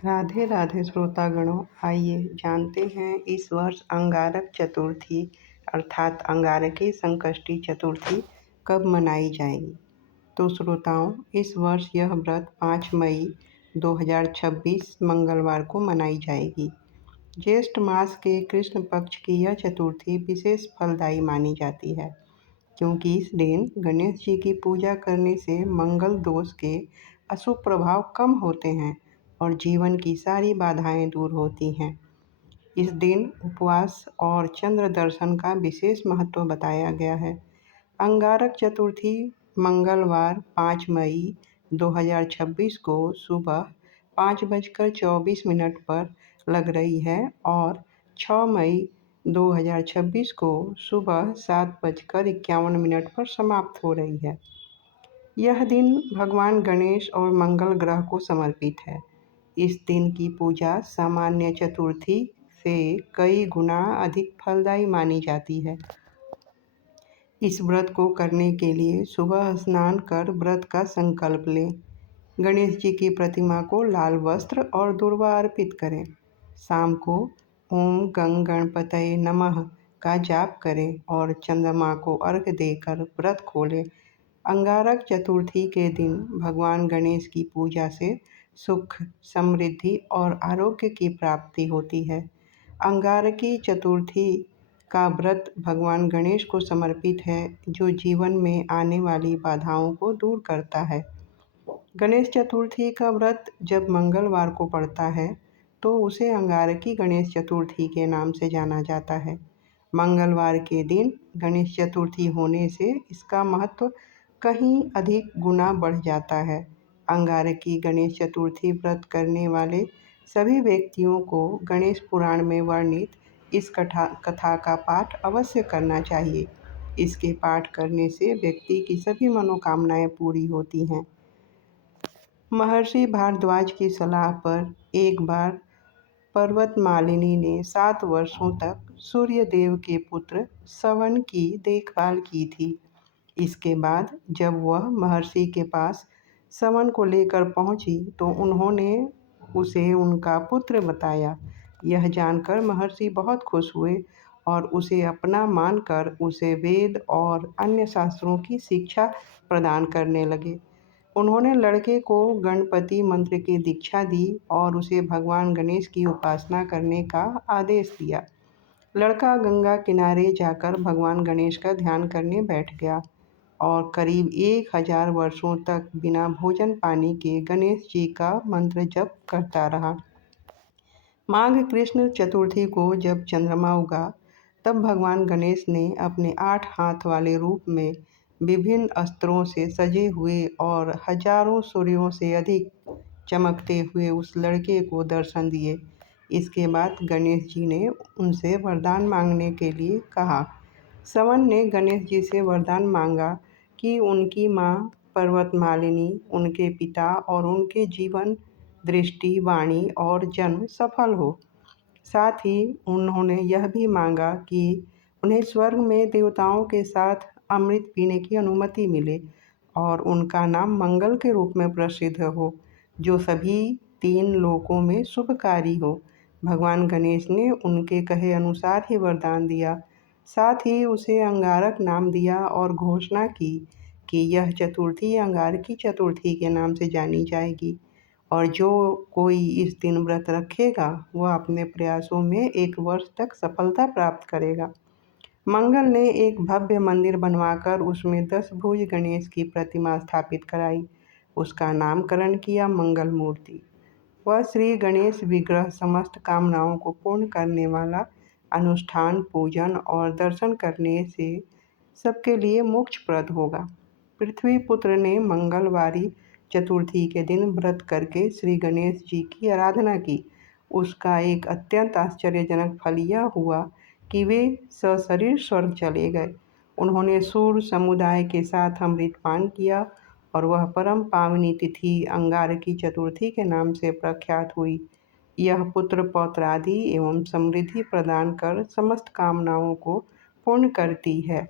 राधे राधे श्रोतागणों, आइए जानते हैं इस वर्ष अंगारक चतुर्थी अर्थात अंगारकी संकष्टी चतुर्थी कब मनाई जाएगी। तो श्रोताओं, इस वर्ष यह व्रत 5 मई 2026 मंगलवार को मनाई जाएगी। ज्येष्ठ मास के कृष्ण पक्ष की यह चतुर्थी विशेष फलदायी मानी जाती है, क्योंकि इस दिन गणेश जी की पूजा करने से मंगल दोष के अशुभ प्रभाव कम होते हैं और जीवन की सारी बाधाएं दूर होती हैं। इस दिन उपवास और चंद्र दर्शन का विशेष महत्व बताया गया है। अंगारक चतुर्थी मंगलवार 5 मई 2026 को सुबह 5:24 पर लग रही है और 6 मई 2026 को सुबह 7:51 पर समाप्त हो रही है। यह दिन भगवान गणेश और मंगल ग्रह को समर्पित है। इस दिन की पूजा सामान्य चतुर्थी से कई गुना अधिक फलदायी मानी जाती है। इस व्रत को करने के लिए सुबह स्नान कर व्रत का संकल्प लें। गणेश जी की प्रतिमा को लाल वस्त्र और दूर्वा अर्पित करें। शाम को ओम गंग गणपतये नमः का जाप करें और चंद्रमा को अर्घ्य देकर व्रत खोलें। अंगारक चतुर्थी के दिन भगवान गणेश की पूजा से सुख, समृद्धि और आरोग्य की प्राप्ति होती है। अंगारकी चतुर्थी का व्रत भगवान गणेश को समर्पित है, जो जीवन में आने वाली बाधाओं को दूर करता है। गणेश चतुर्थी का व्रत जब मंगलवार को पड़ता है, तो उसे अंगारकी गणेश चतुर्थी के नाम से जाना जाता है। मंगलवार के दिन गणेश चतुर्थी होने से इसका महत्व कहीं अधिक गुना बढ़ जाता है। अंगारकी गणेश चतुर्थी व्रत करने वाले सभी व्यक्तियों को गणेश पुराण में वर्णित इस कथा का पाठ अवश्य करना चाहिए। इसके पाठ करने से व्यक्ति की सभी मनोकामनाएं पूरी होती हैं। महर्षि भारद्वाज की सलाह पर एक बार पर्वतमालिनी ने 7 वर्षों तक सूर्य देव के पुत्र सवन की देखभाल की थी। इसके बाद जब वह महर्षि के पास सवन को लेकर पहुंची, तो उन्होंने उसे उनका पुत्र बताया। यह जानकर महर्षि बहुत खुश हुए और उसे अपना मानकर उसे वेद और अन्य शास्त्रों की शिक्षा प्रदान करने लगे। उन्होंने लड़के को गणपति मंत्र की दीक्षा दी और उसे भगवान गणेश की उपासना करने का आदेश दिया। लड़का गंगा किनारे जाकर भगवान गणेश का ध्यान करने बैठ गया और करीब 1000 वर्षों तक बिना भोजन पानी के गणेश जी का मंत्र जप करता रहा। माघ कृष्ण चतुर्थी को जब चंद्रमा उगा, तब भगवान गणेश ने अपने 8 हाथ वाले रूप में विभिन्न अस्त्रों से सजे हुए और हजारों सूर्यों से अधिक चमकते हुए उस लड़के को दर्शन दिए। इसके बाद गणेश जी ने उनसे वरदान मांगने के लिए कहा। सवन ने गणेश जी से वरदान मांगा कि उनकी मां पर्वतमालिनी, उनके पिता और उनके जीवन, दृष्टि, वाणी और जन्म सफल हो। साथ ही उन्होंने यह भी मांगा कि उन्हें स्वर्ग में देवताओं के साथ अमृत पीने की अनुमति मिले और उनका नाम मंगल के रूप में प्रसिद्ध हो, जो सभी 3 लोकों में शुभकारी हो। भगवान गणेश ने उनके कहे अनुसार ही वरदान दिया। साथ ही उसे अंगारक नाम दिया और घोषणा की कि यह चतुर्थी अंगारकी चतुर्थी के नाम से जानी जाएगी और जो कोई इस दिन व्रत रखेगा, वह अपने प्रयासों में 1 वर्ष तक सफलता प्राप्त करेगा। मंगल ने एक भव्य मंदिर बनवाकर उसमें 10 भुज गणेश की प्रतिमा स्थापित कराई। उसका नामकरण किया मंगल मूर्ति। वह श्री गणेश विग्रह समस्त कामनाओं को पूर्ण करने वाला अनुष्ठान, पूजन और दर्शन करने से सबके लिए मोक्षप्रद होगा। पृथ्वी पुत्र ने मंगलवारी चतुर्थी के दिन व्रत करके श्री गणेश जी की आराधना की। उसका एक अत्यंत आश्चर्यजनक फल यह हुआ कि वे सशरीर स्वर्ग चले गए। उन्होंने सूर समुदाय के साथ अमृत पान किया और वह परम पावनी तिथि अंगारकी चतुर्थी के नाम से प्रख्यात हुई। यह पुत्र पौत्र आदि एवं समृद्धि प्रदान कर समस्त कामनाओं को पूर्ण करती है।